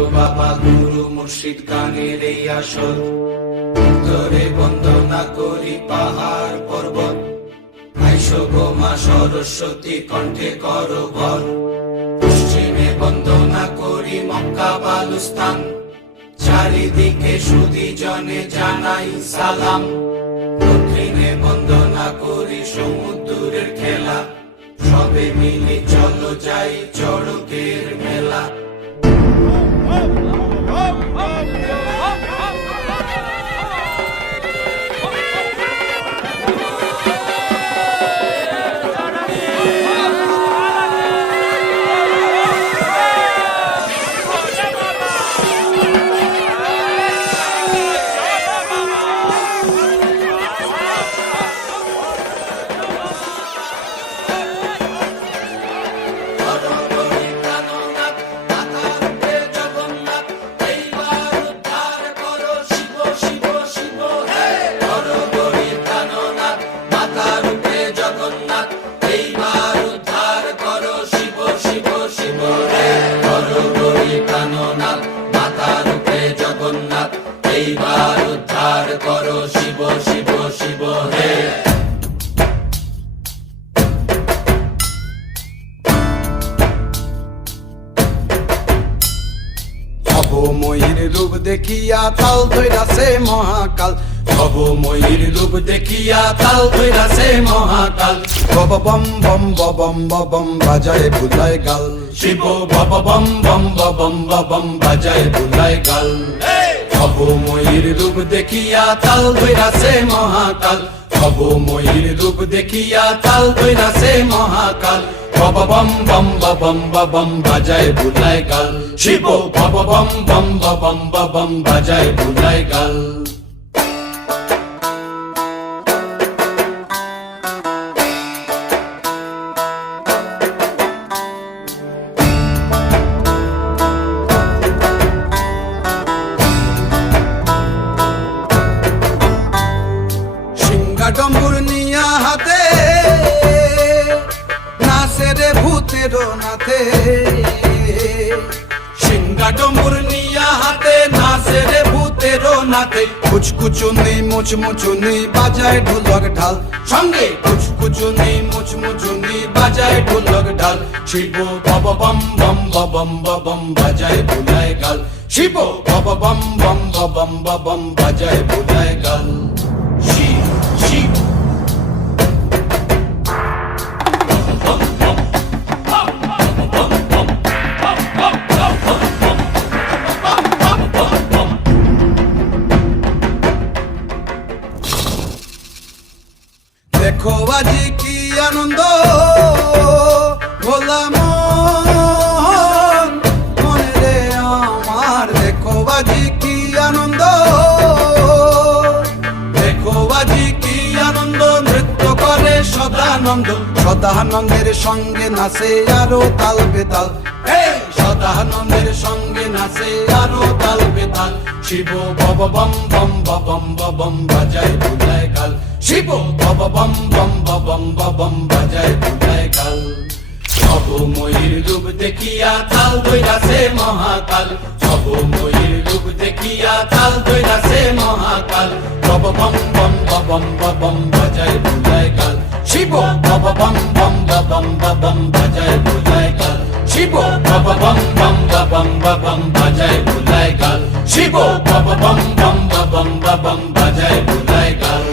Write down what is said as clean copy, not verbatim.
আইসো বাবা গুরু মুর্শিদ গানের এই আসর, উত্তরে বন্দনা করি পাহাড় পর্বত। আইসো গো মা সরস্বতী কণ্ঠে করো ভর, পশ্চিমে বন্দনা করি মক্কা বালুস্তান। চারিদিকে সুধী জনে জানাই সালাম, দক্ষিণে বন্দনা করি সমুদ্রের খেলা। সবে মিলি চলো যাই চড়কের মেলা। এইবার উদ্ধার করো শিব শিব শিব হে। ভবময়ীর রূপ দেখিয়া তাল ধইরাছে মহাকাল, ভবময়ীর রূপ দেখিয়া তাল ধইরাছে মহাকাল। বব বম বম বম বম বাজায় বুলায় গাল, শিব বব বম বম বম বম বাজায় বুলায় গাল। ভবময়ীর রূপ দেখিয়া তাল ধইরাছে মহাকাল, ভবময়ীর রূপ দেখিয়া তাল ধইরাছে মহাকাল। বব বম বম বম বাজায় বুলায় গাল, শিব বব বম বম বম বাজায় বুলায় গাল। ডম্বুর নিয়া হাতে নাচে রে ভূতের নাথে, সিংহা ডম্বুর নিয়া হাতে নাচে রে ভূতের নাথে। কুচকুচুনি মুচমুচুনি বাজায় ঢোলক ঢাল, সঙ্গে কুচকুচুনি মুচমুচুনি বাজায় ঢোলক ঢাল। শিব বব বম বম বম বাজায় বুলায় গাল, শিব বব বম বম বম বাজায় বুলায় গাল। শিব শিব দেখো আজি কি আনন্দ ভোলা মন মনে রে আমার, দেখো আজি কি আনন্দ, দেখো আজি কি আনন্দ, নৃত্য করে সদানন্দ। সদানন্দের সঙ্গে নাচে আরো তাল বেতাল, সদানন্দের সঙ্গে নাচে আরো তাল বেতাল। শিব বব বম বম বাজায় বুলায় গাল, শিব বব বম বম বাজায় বুলায় গাল। ভবময়ীর রূপ দেখিয়া তাল ধইরাছে মহাকাল, ভবময়ীর রূপ দেখিয়া তাল ধইরাছে মহাকাল। বব বম বম বাজায় বুলায় গাল, শিব বব বম বম বাজায় বুলায় গাল, শিব বব বম বম বাজায় বুলায় গাল, শিব বব বম বম বাজায় বুলায় গাল।